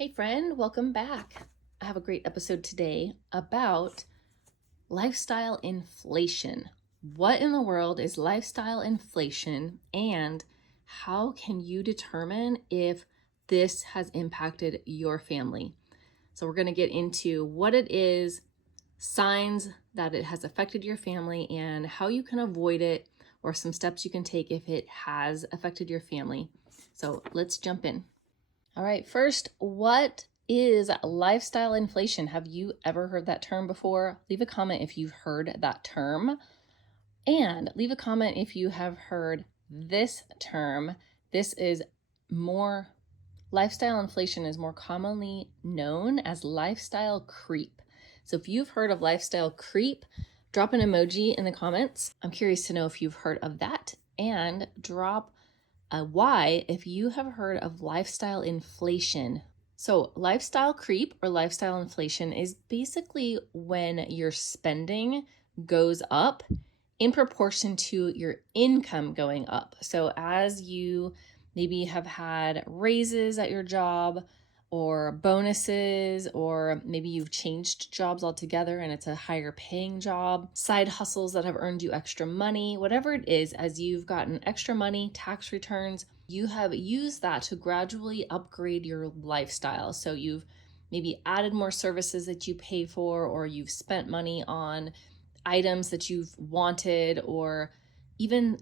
Hey friend, welcome back. I have a great episode today about lifestyle inflation. What in the world is lifestyle inflation and how can you determine if this has impacted your family? So we're going to get into what it is, signs that it has affected your family, and how you can avoid it or some steps you can take if it has affected your family. So let's jump in. All right, first, what is lifestyle inflation? Have you ever heard that term before? Leave a comment if you've heard that term. And leave a comment if you have heard this term. Lifestyle inflation is more commonly known as lifestyle creep. So if you've heard of lifestyle creep, drop an emoji in the comments. I'm curious to know if you've heard of that, and drop why if you have heard of lifestyle inflation. So lifestyle creep or lifestyle inflation is basically when your spending goes up in proportion to your income going up. So as you maybe have had raises at your job or bonuses, or maybe you've changed jobs altogether and it's a higher paying job, side hustles that have earned you extra money, whatever it is, as you've gotten extra money, tax returns, you have used that to gradually upgrade your lifestyle. So you've maybe added more services that you pay for, or you've spent money on items that you've wanted, or even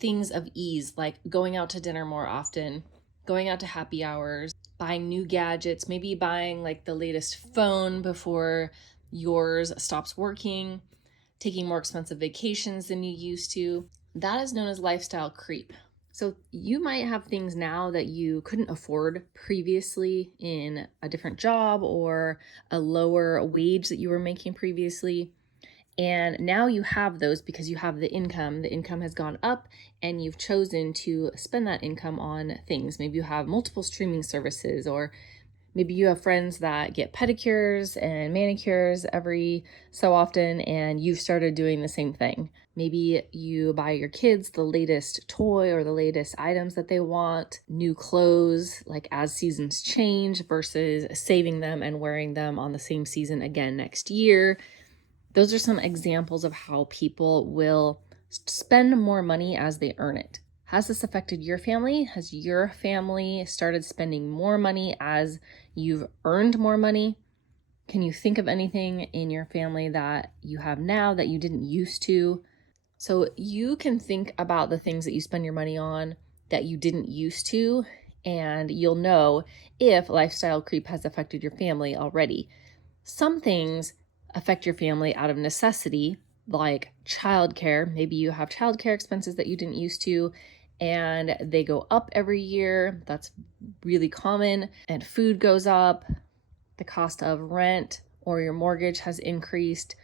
things of ease like going out to dinner more often, going out to happy hours, buying new gadgets, maybe buying like the latest phone before yours stops working, taking more expensive vacations than you used to. That is known as lifestyle creep. So you might have things now that you couldn't afford previously in a different job or a lower wage that you were making previously. And now you have those because you have the income. The income has gone up and you've chosen to spend that income on things. Maybe you have multiple streaming services, or maybe you have friends that get pedicures and manicures every so often and you've started doing the same thing. Maybe you buy your kids the latest toy or the latest items that they want, new clothes, like as seasons change, versus saving them and wearing them on the same season again next year. Those are some examples of how people will spend more money as they earn it. Has this affected your family? Has your family started spending more money as you've earned more money? Can you think of anything in your family that you have now that you didn't used to? So you can think about the things that you spend your money on that you didn't used to, and you'll know if lifestyle creep has affected your family already. Some things affect your family out of necessity, like childcare. Maybe you have childcare expenses that you didn't used to, and they go up every year. That's really common. And food goes up, the cost of rent or your mortgage has increased.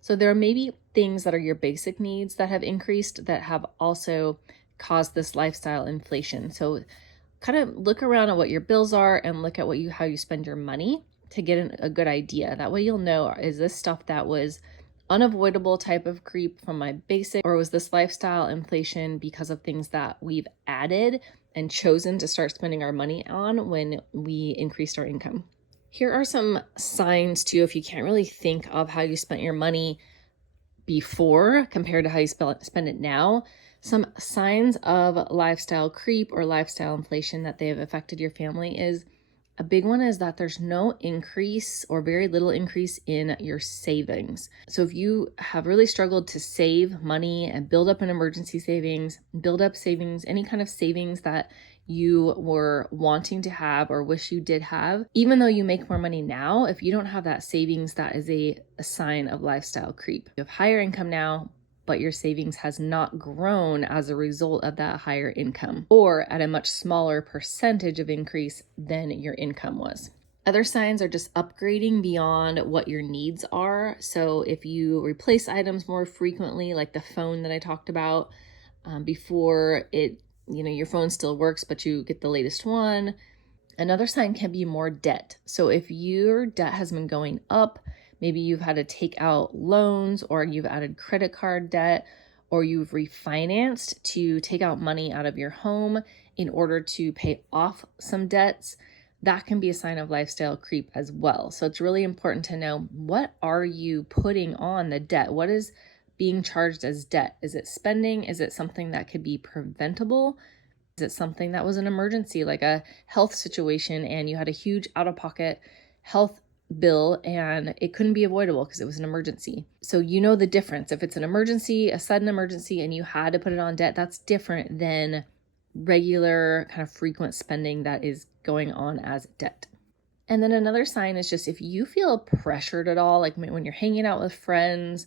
So there are maybe things that are your basic needs that have increased that have also caused this lifestyle inflation. So kind of look around at what your bills are and look at how you spend your money to get a good idea. That way you'll know, is this stuff that was unavoidable type of creep from my basic, or was this lifestyle inflation because of things that we've added and chosen to start spending our money on when we increased our income? Here are some signs too, if you can't really think of how you spent your money before compared to how you spend it now. Some signs of lifestyle creep or lifestyle inflation that they have affected your family is, a big one is that there's no increase or very little increase in your savings. So if you have really struggled to save money and build up an emergency savings, build up savings, any kind of savings that you were wanting to have or wish you did have, even though you make more money now, if you don't have that savings, that is a sign of lifestyle creep. You have higher income now, but your savings has not grown as a result of that higher income, or at a much smaller percentage of increase than your income was. Other signs are just upgrading beyond what your needs are. So if you replace items more frequently, like the phone that I talked about before, your phone still works, but you get the latest one. Another sign can be more debt. So if your debt has been going up, maybe you've had to take out loans, or you've added credit card debt, or you've refinanced to take out money out of your home in order to pay off some debts, that can be a sign of lifestyle creep as well. So it's really important to know, what are you putting on the debt? What is being charged as debt? Is it spending? Is it something that could be preventable? Is it something that was an emergency, like a health situation, and you had a huge out-of-pocket health bill and it couldn't be avoidable because it was an emergency? So you know the difference. If it's an emergency, a sudden emergency, and you had to put it on debt, that's different than regular kind of frequent spending that is going on as debt. And then another sign is just if you feel pressured at all, like when you're hanging out with friends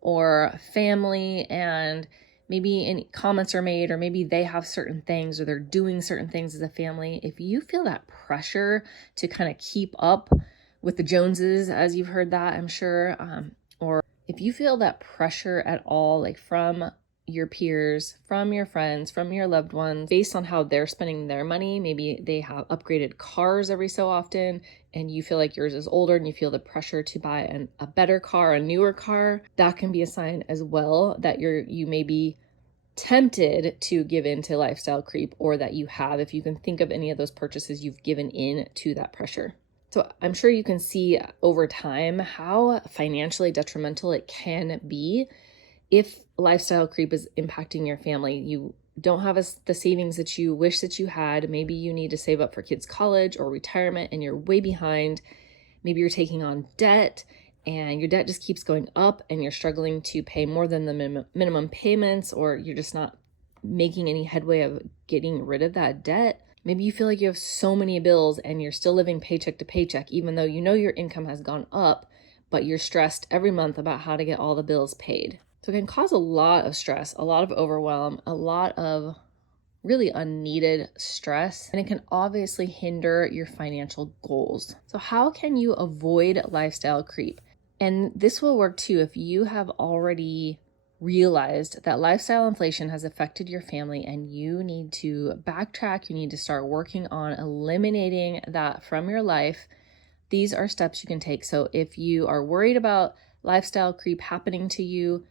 or family and maybe any comments are made, or maybe they have certain things or they're doing certain things as a family, if you feel that pressure to kind of keep up with the Joneses, as you've heard that, I'm sure, or if you feel that pressure at all, like from your peers, from your friends, from your loved ones, based on how they're spending their money, maybe they have upgraded cars every so often, and you feel like yours is older and you feel the pressure to buy a better car, a newer car, that can be a sign as well that you may be tempted to give in to lifestyle creep, or that you have, if you can think of any of those purchases, you've given in to that pressure. So I'm sure you can see over time how financially detrimental it can be if lifestyle creep is impacting your family. You don't have the savings that you wish that you had. Maybe you need to save up for kids' college or retirement and you're way behind. Maybe you're taking on debt and your debt just keeps going up and you're struggling to pay more than the minimum payments, or you're just not making any headway of getting rid of that debt. Maybe you feel like you have so many bills and you're still living paycheck to paycheck, even though you know your income has gone up, but you're stressed every month about how to get all the bills paid. So it can cause a lot of stress, a lot of overwhelm, a lot of really unneeded stress, and it can obviously hinder your financial goals. So how can you avoid lifestyle creep? And this will work too if you have already realized that lifestyle inflation has affected your family and you need to backtrack, you need to start working on eliminating that from your life. These are steps you can take. So if you are worried about lifestyle creep happening to you,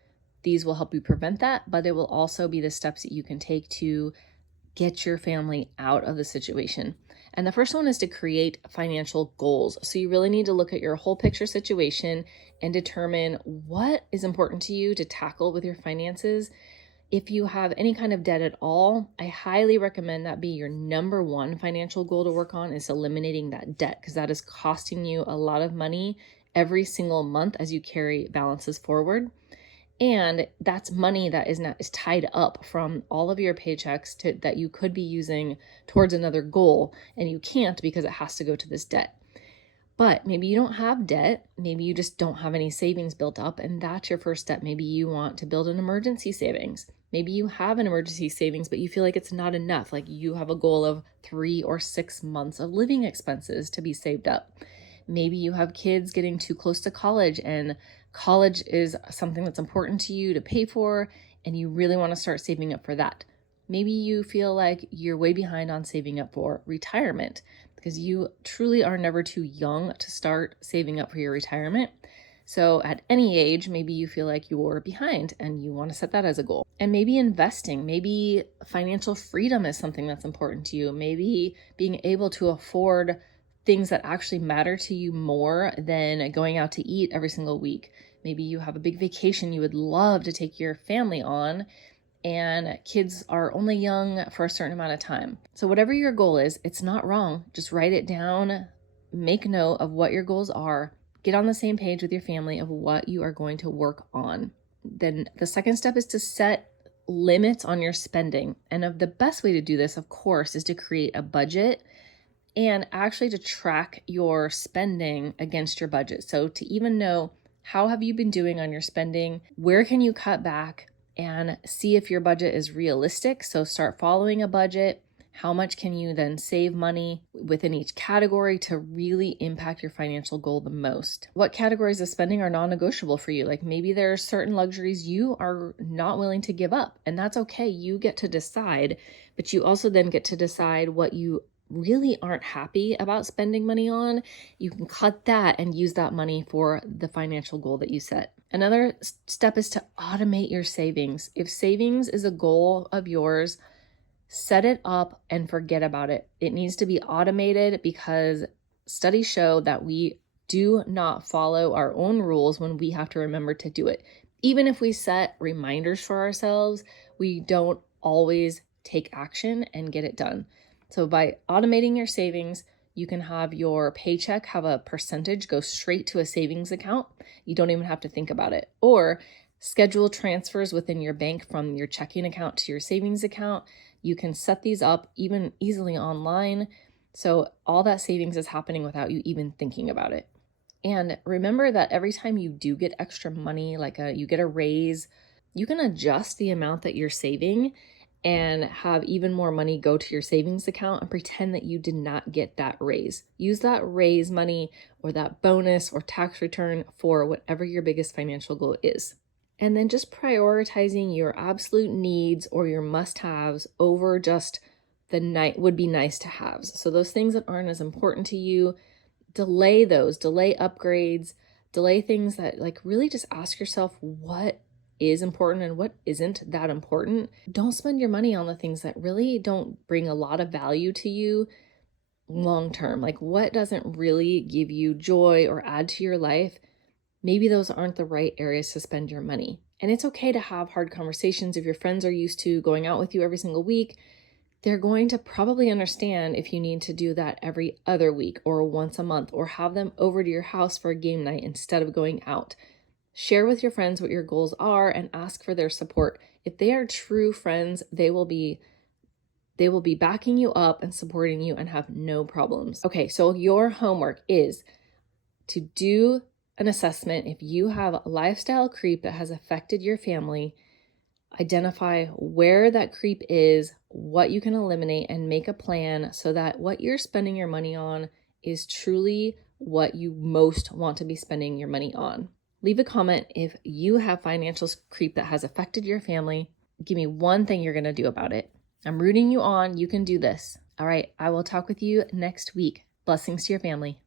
these will help you prevent that, but it will also be the steps that you can take to get your family out of the situation. And the first one is to create financial goals. So you really need to look at your whole picture situation and determine what is important to you to tackle with your finances. If you have any kind of debt at all, I highly recommend that be your number one financial goal to work on, is eliminating that debt, because that is costing you a lot of money every single month as you carry balances forward. And that's money that is tied up from all of your paychecks that you could be using towards another goal, and you can't because it has to go to this debt. But maybe you don't have debt, maybe you just don't have any savings built up, and that's your first step. Maybe you want to build an emergency savings. Maybe you have an emergency savings, but you feel like it's not enough. Like you have a goal of 3 or 6 months of living expenses to be saved up. Maybe you have kids getting too close to college and college is something that's important to you to pay for, and you really want to start saving up for that. Maybe you feel like you're way behind on saving up for retirement because you truly are never too young to start saving up for your retirement. So at any age, maybe you feel like you're behind and you want to set that as a goal. And maybe investing, maybe financial freedom is something that's important to you. Maybe being able to afford things that actually matter to you more than going out to eat every single week. Maybe you have a big vacation you would love to take your family on, and kids are only young for a certain amount of time. So whatever your goal is, it's not wrong. Just write it down, make note of what your goals are, get on the same page with your family of what you are going to work on. Then the second step is to set limits on your spending. And the best way to do this, of course, is to create a budget and actually to track your spending against your budget. So to even know, how have you been doing on your spending? Where can you cut back? And see if your budget is realistic. So start following a budget. How much can you then save money within each category to really impact your financial goal the most? What categories of spending are non-negotiable for you? Like maybe there are certain luxuries you are not willing to give up, and that's okay. You get to decide, but you also then get to decide what you really aren't happy about spending money on. You can cut that and use that money for the financial goal that you set. Another step is to automate your savings. If savings is a goal of yours, set it up and forget about it. It needs to be automated because studies show that we do not follow our own rules when we have to remember to do it. Even if we set reminders for ourselves, we don't always take action and get it done. So by automating your savings, you can have your paycheck have a percentage go straight to a savings account. You don't even have to think about it. Or schedule transfers within your bank from your checking account to your savings account. You can set these up even easily online. So all that savings is happening without you even thinking about it. And remember that every time you do get extra money, like you get a raise, you can adjust the amount that you're saving and have even more money go to your savings account and pretend that you did not get that raise. Use that raise money or that bonus or tax return for whatever your biggest financial goal is. And then just prioritizing your absolute needs or your must-haves over just the would be nice to haves. So those things that aren't as important to you, delay those, delay upgrades, delay things that like really just ask yourself what is important and what isn't that important. Don't spend your money on the things that really don't bring a lot of value to you long term. Like what doesn't really give you joy or add to your life. Maybe those aren't the right areas to spend your money. And it's okay to have hard conversations. If your friends are used to going out with you every single week, they're going to probably understand if you need to do that every other week or once a month, or have them over to your house for a game night instead of going out. Share with your friends what your goals are and ask for their support. If they are true friends, they will be backing you up and supporting you and have no problems. Okay, so your homework is to do an assessment if you have a lifestyle creep that has affected your family. Identify where that creep is, what you can eliminate, and make a plan so that what you're spending your money on is truly what you most want to be spending your money on. Leave a comment if you have financial creep that has affected your family. Give me one thing you're going to do about it. I'm rooting you on. You can do this. All right, I will talk with you next week. Blessings to your family.